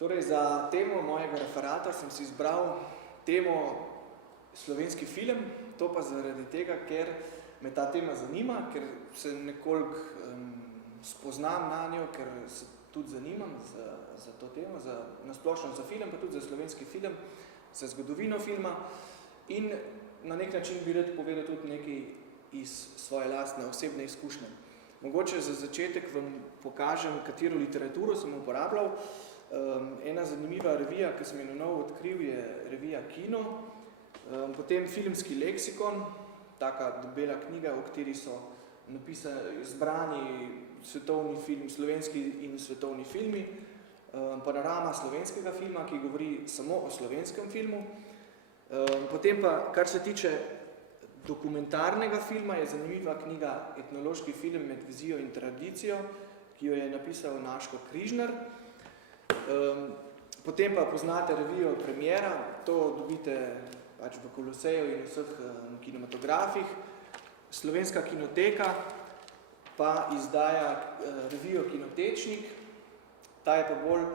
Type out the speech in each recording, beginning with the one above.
Torej, za temo mojega referata sem si izbral temo slovenski film, to pa zaradi tega, ker me ta tema zanima, ker se nekoliko spoznam na njo, ker se tudi zanimam za to temo, nasplošno za film, pa tudi za slovenski film, za zgodovino filma in na nek način bi rad povedal tudi nekaj iz svoje lastne osebne izkušnje. Mogoče za začetek vam pokažem, katero literaturo sem uporabljal. Ena zanimiva revija, ki sem jo na novo odkril, je revija Kino, potem filmski leksikon, taka debela knjiga, v kateri so napisani zbrani svetovni film, slovenski in svetovni filmi, panorama slovenskega filma, ki govori samo o slovenskem filmu. Potem pa, kar se tiče dokumentarnega filma, je zanimiva knjiga Etnološki film med vizijo in tradicijo, ki jo je napisal Naško Križnar. Potem pa poznate revijo Premiera, to dobite pač v Koloseju in vseh kinematografih. Slovenska kinoteka pa izdaja revijo Kinotečnik, ta je pa bolj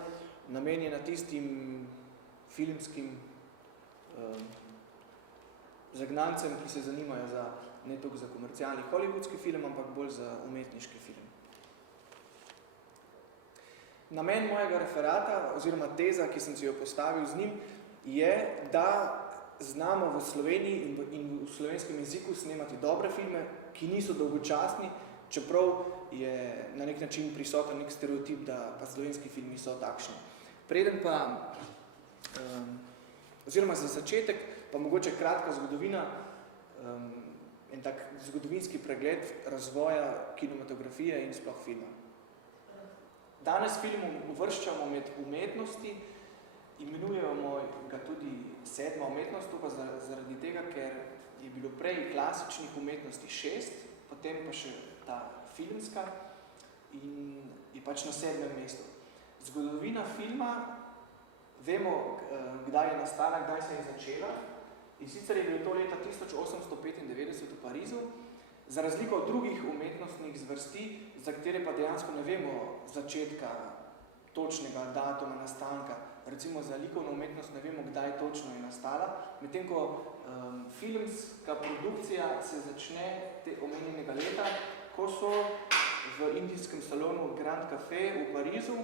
namenjena tistim filmskim zagnancem, ki se zanimajo ne toliko za komercialni hollywoodski film, ampak bolj za umetniški film. Namen mojega referata, oziroma teza, ki sem si jo postavil z njim, je, da znamo v Sloveniji in v slovenskem jeziku snemati dobre filme, ki niso dolgočasni, čeprav je na nek način prisoten nek stereotip, da pa slovenski filmi so takšni. Preden pa, oziroma za začetek, pa mogoče kratka zgodovina, en tak zgodovinski pregled razvoja kinematografije in sploh filma. Danes film uvrščamo med umetnosti, imenujemo ga tudi sedma umetnost, to pa zaradi tega, ker je bilo prej klasičnih umetnosti 6, potem pa še ta filmska in je pač na 7. mestu. Zgodovina filma, vemo, kdaj je nastala, kdaj se je začela, in sicer je bilo to leta 1895 v Parizu, za razliko od drugih umetnostnih zvrsti, za katere pa dejansko ne vemo začetka točnega datuma nastanka. Recimo za likovno umetnost ne vemo, kdaj točno je nastala, medtem ko filmska produkcija se začne omenjenega leta, ko so v indijskem salonu Grand Café v Parizu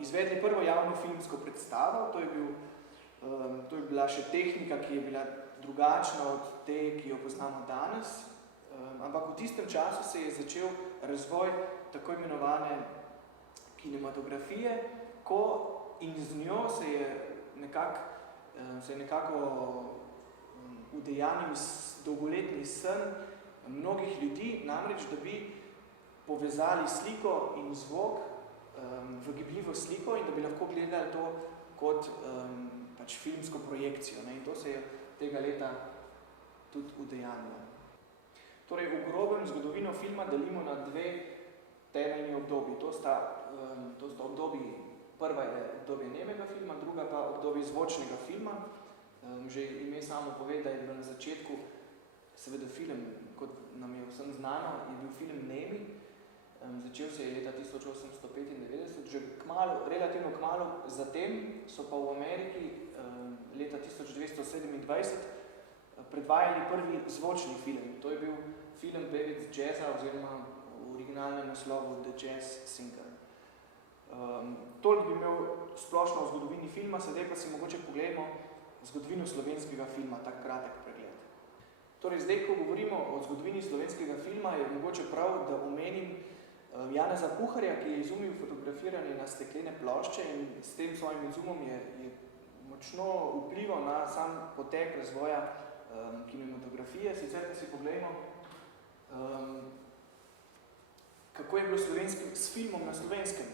izvedli prvo javno filmsko predstavo. To je bila še tehnika, ki je bila drugačna od te, ki jo poznamo danes, ampak v tistem času se je začel razvoj tako imenovane kinematografije, in z njo se je nekako udejanil dolgoletni sen mnogih ljudi, namreč, da bi povezali sliko in zvok v gibljivo sliko in da bi lahko gledali to kot pač filmsko projekcijo. In to se je tega leta tudi udejanilo. Torej, v grobem zgodovino filma delimo na dve temeljni obdobji. To sta obdobji, prva je obdobje nemega filma, druga pa obdobje zvočnega filma. Že ime samo pove, da je bil na začetku, seveda film, kot nam je vsem znano, je bil film nemi. Začel se je leta 1895, že relativno kmalu zatem so pa v Ameriki leta 1927 predvajali prvi zvočni film. To je bil film pevec jazza oziroma v originalnem naslovu The Jazz Singer. Toliko bi imel splošno o zgodovini filma, sedaj pa si mogoče pogledamo zgodovino slovenskega filma, tak kratek pregled. Torej, zdaj, ko govorimo o zgodovini slovenskega filma, je mogoče prav, da omenim Janeza Puharja, ki je izumil fotografiranje na steklene plošče in s tem svojim izumom je močno vplival na sam potek razvoja kinematografije. Sicer pa si pogledamo, kako je bilo s filmom na Slovenskem.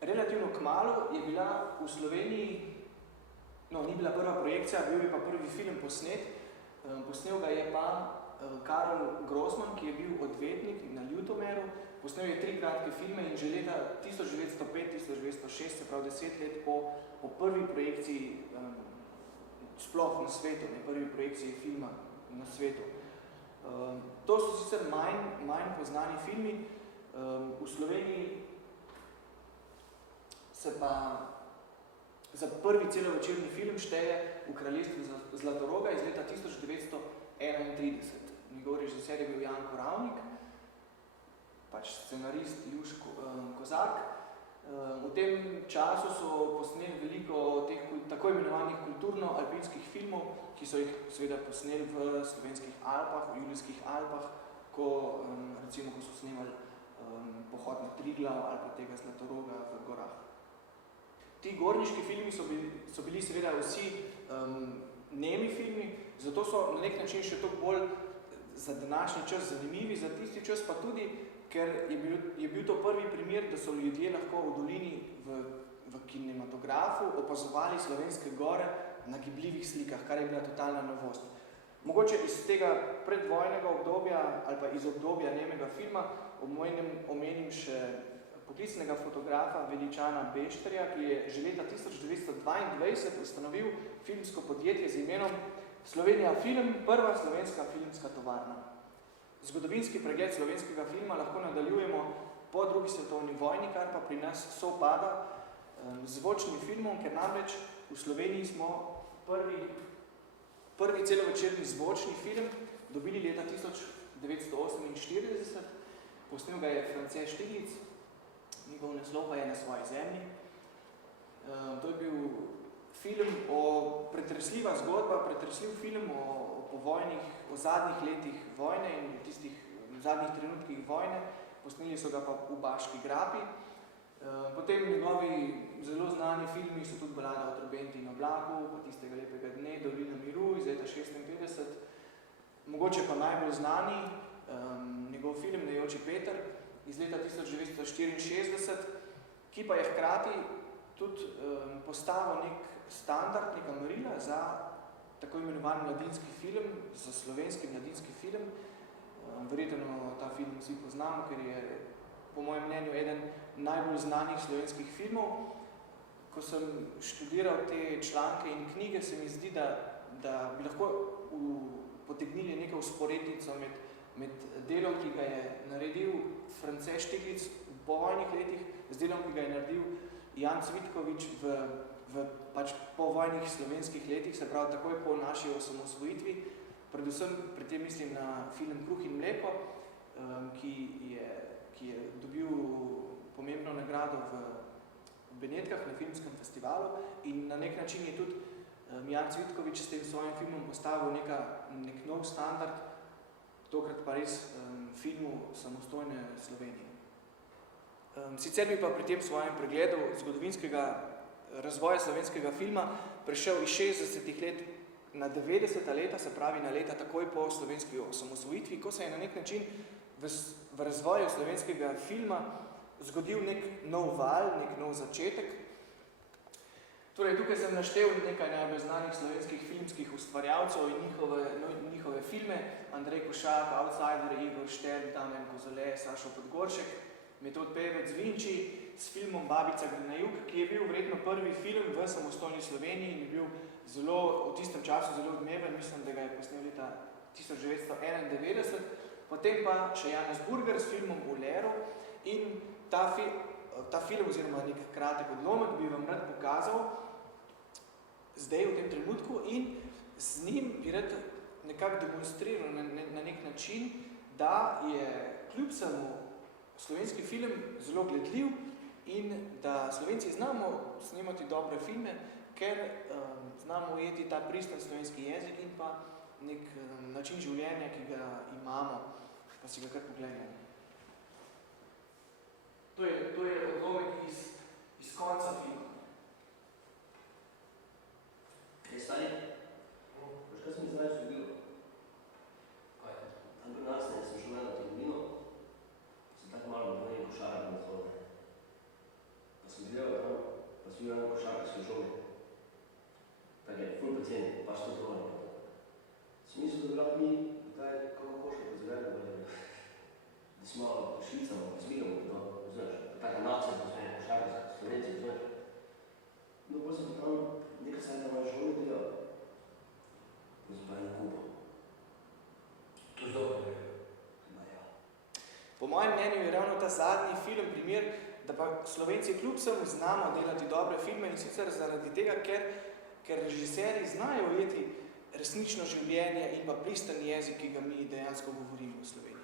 Relativno kmalu je bila v Sloveniji, ni bila prva projekcija, bil je pa prvi film posnet. Posnel ga je pa Karel Grossman, ki je bil odvetnik na Ljutomeru. Posnel je 3 kratke filme in že leta 1905-1906, se pravi 10 let po prvi projekciji sploh na svetu, prvi projekciji filma na svetu. To so sicer manj poznani filmi. V Sloveniji se pa za prvi celovečerni film šteje V kraljestvu Zlatoroga iz leta 1931. Njegov režiser je bil Janko Ravnik, pač scenarist Juš Kozak. V tem času so posneli veliko teh tako imenovanih kulturno-alpinskih filmov, ki so jih seveda posneli v slovenskih Alpah, v Julijskih Alpah, recimo, ko so snemali pohod na Triglav ali pa tega Zlatoroga v gorah. Ti gorniški filmi so bili seveda vsi nemi filmi, zato so na nek način še toliko bolj za današnji čas zanimivi, za tisti čas pa tudi, ker je bil to prvi primer, da so ljudje lahko v dolini v kinematografu opazovali slovenske gore na gibljivih slikah, kar je bila totalna novost. Mogoče iz tega predvojnega obdobja ali pa iz obdobja nemega filma omenim še poklicnega fotografa Veličana Bešterja, ki je že leta 1922 ustanovil filmsko podjetje z imenom Slovenija Film, prva slovenska filmska tovarna. Zgodovinski pregled slovenskega filma lahko nadaljujemo po drugi svetovni vojni, kar pa pri nas sovpada z zvočnim filmom, ker namreč v Sloveniji smo prvi celovečerni zvočni film dobili leta 1948, posnel ga je France Štiglic, njegov naslov pa je Na svoji zemlji. To je bil film pretresljiva zgodba, pretresljiv film o povojnih, o zadnjih letih vojne in tistih zadnjih trenutkih vojne. Posneli so ga pa v Baški grapi. Potem njegovi zelo znani filmi so tudi Balada o trobenti in oblaku, pa Tistega lepega dne, Dolina miru iz leta 1956. Mogoče pa najbolj znani njegov film Nejoči Peter iz leta 1964, ki pa je hkrati tudi postavil nek standard, neka merila za tako imenovan mladinski film, za slovenski mladinski film. Verjetno ta film vsi poznamo, ker je po mojem mnenju eden najbolj znanih slovenskih filmov. Ko sem študiral te članke in knjige, se mi zdi, da bi lahko potegnili neko vzporednico med delom, ki ga je naredil France Štiglic v povojnih letih, z delom, ki ga je naredil Jan Cvitkovič v pač povojnih slovenskih letih, se pravi takoj po naši osamosvojitvi. Predvsem pri tem mislim na film Kruh in mleko, ki je dobil pomembno nagrado v Benetkah na filmskem festivalu in na nek način je tudi Jan Cvitkovič s tem svojim filmom postavil nek nov standard, tokrat pa res filmu samostojne Slovenije. Sicer bi pa pri tem svojem pregledu zgodovinskega razvoja slovenskega filma prešel iz 60 let na 90 leta, se pravi na leta takoj po slovenski osamosvojitvi, ko se je na nek način v razvoju slovenskega filma zgodil nek nov val, nek nov začetek. Torej, tukaj sem naštel nekaj najbolj znanih slovenskih filmskih ustvarjalcev in njihove filme. Andrej Košak, Outsider, Igor Štern, Damjan Kozole, Sašo Podgoršek, Metod Pevec Vinči s filmom Babica gre na jug, ki je bil verjetno prvi film v samostojni Sloveniji in je bil v tistem času zelo odmeven, mislim, da ga je posnel leta 1991. Potem pa še Janez Burger s filmom Ulero in ta film oziroma nek kratek odlomek bi vam rad pokazal zdaj v tem trenutku in z njim bi rad nekako demonstriral na nek način, da je kljub samo slovenski film zelo gledljiv in da Slovenci znamo snemati dobre filme, ker znamo ujeti ta pristen slovenski jezik in pa nek način življenja, ki ga imamo, pa si ga kar pogledamo. To je odlomek iz konca filma. Kaj stari? Kaj se mi zdaj zgodilo? Kaj? Tam pri nas sem šel na televino, sem tako malo dvojni košarek na zgodne. Pa sem gledal tam, pa sem gledal košarkarske žoge. Tako je, ful poceni, pa što zgodne. Sem mislil, da bi mi kako košarka pozagajali bolje. Da smo malo švicamo, pa smigamo, no, znaš, taka nacija pozvene košarkarske, Slovenci, znaš. No, pa sem tam nekaj sajta moja žoge delal. Pa sem pa eno kupal. To je dobro, ne? Ma ja. Po mojem mnenju je ravno ta zadnji film primer, da pa Slovenci kljub vsemu znamo delati dobre filme in sicer zaradi tega, ker režiserji znajo ujeti resnično življenje in pa pristen jezik, ki ga mi dejansko govorimo v Sloveniji.